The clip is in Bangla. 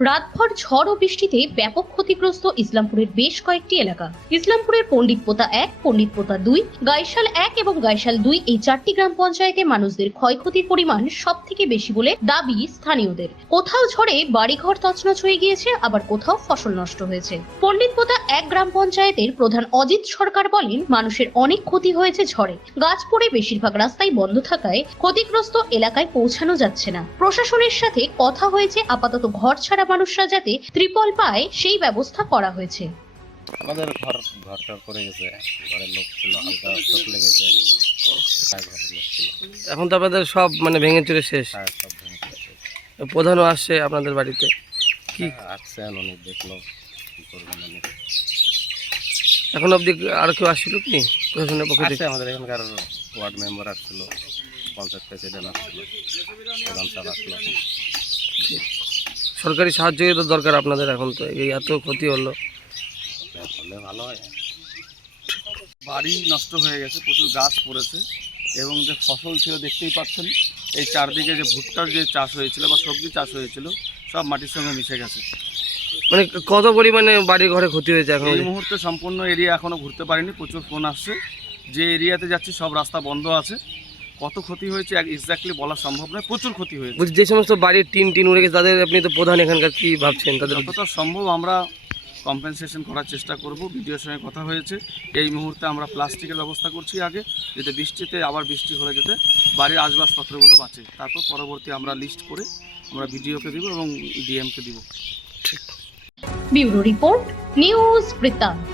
রাতভর ঝড় ও বৃষ্টিতে ব্যাপক ক্ষতিগ্রস্ত ইসলামপুরের বেশ কয়েকটি এলাকা। ইসলামপুরের পণ্ডিত পোতা এক, পণ্ডিত পোতা দুই, গাইশাল এক এবং গাইশাল দুই এই চারটি গ্রাম পঞ্চায়েতে মানুষদের ক্ষয়ক্ষতির পরিমাণ সব থেকে বেশি বলে দাবি স্থানীয়দের। কোথাও ঝড়ে বাড়িঘর তছনছ হয়ে গিয়েছে, আবার কোথাও ফসল নষ্ট হয়েছে। পণ্ডিত পোতা এক গ্রাম পঞ্চায়েতের প্রধান অজিত সরকার বলেন, মানুষের অনেক ক্ষতি হয়েছে ঝড়ে। গাছ পড়ে বেশিরভাগ রাস্তাই বন্ধ থাকায় ক্ষতিগ্রস্ত এলাকায় পৌঁছানো যাচ্ছে না। প্রশাসনের সাথে কথা হয়েছে, আপাতত ঘর ছাড়া মানুষরা যাতে ত্রিপল পায় সেই ব্যবস্থা করা হয়েছে। আমাদের ঘর ঘরটা করে গেছে। ঘরের লোক ছিল হালকা চোখ লেগেছে। এখন তো আপনাদের সব মানে ভেঙে চুরে শেষ। সব ভেঙে গেছে প্রধানও আসছে আপনাদের বাড়িতে। কি? আসছেন উনি দেখল কি করবেন উনি এখন অবধি আর কেউ আসছিল কি? প্রশাসনের পক্ষ থেকে? আমাদের এখানকার ওয়ার্ড মেম্বার আসছিল পঞ্চায়েত প্রেসিডেন্ট আসছিল প্রধান স্যার আসলো সরকারি সাহায্য তো দরকার আপনাদের এখন তো এই এত ক্ষতি হলো। ভালো হয় বাড়ি নষ্ট হয়ে গেছে প্রচুর গাছ পড়েছে এবং যে ফসল ছিল দেখতেই পাচ্ছেন এই চারদিকে যে ভুট্টার যে চাষ হয়েছিল বা সবজি চাষ হয়েছিল সব মাটির সঙ্গে মিশে গেছে। মানে কত পরিমাণে বাড়ি ঘরে ক্ষতি হয়েছে এখন? এই মুহূর্তে সম্পূর্ণ এরিয়া এখনও ঘুরতে পারিনি প্রচুর ফোন আসছে যে এরিয়াতে যাচ্ছি সব রাস্তা বন্ধ আছে কত ক্ষতি হয়েছে এক্স্যাক্টলি বলা সম্ভব নয় প্রচুর ক্ষতি হয়েছে। বলছি যে সমস্ত বাড়ির টিন টিন উড়ে গেছে তাদের আপনি তো প্রধান এখানকার কি ভাবছেন? তাদের যতটা সম্ভব আমরা কম্পেনসেশন করার চেষ্টা করব ভিডিওর সঙ্গে কথা হয়েছে। এই মুহূর্তে আমরা প্লাস্টিকের ব্যবস্থা করছি আগে যাতে বৃষ্টিতে আবার বৃষ্টি হলে যেতে বাড়ির আসবাবপত্রগুলো বাঁচে। তারপর পরবর্তী আমরা লিস্ট করে আমরা ভিডিওকে দিব এবং ডিএমকে দিব। ঠিক। ব্যুরো রিপোর্ট নিউজ বৃত্তান্ত।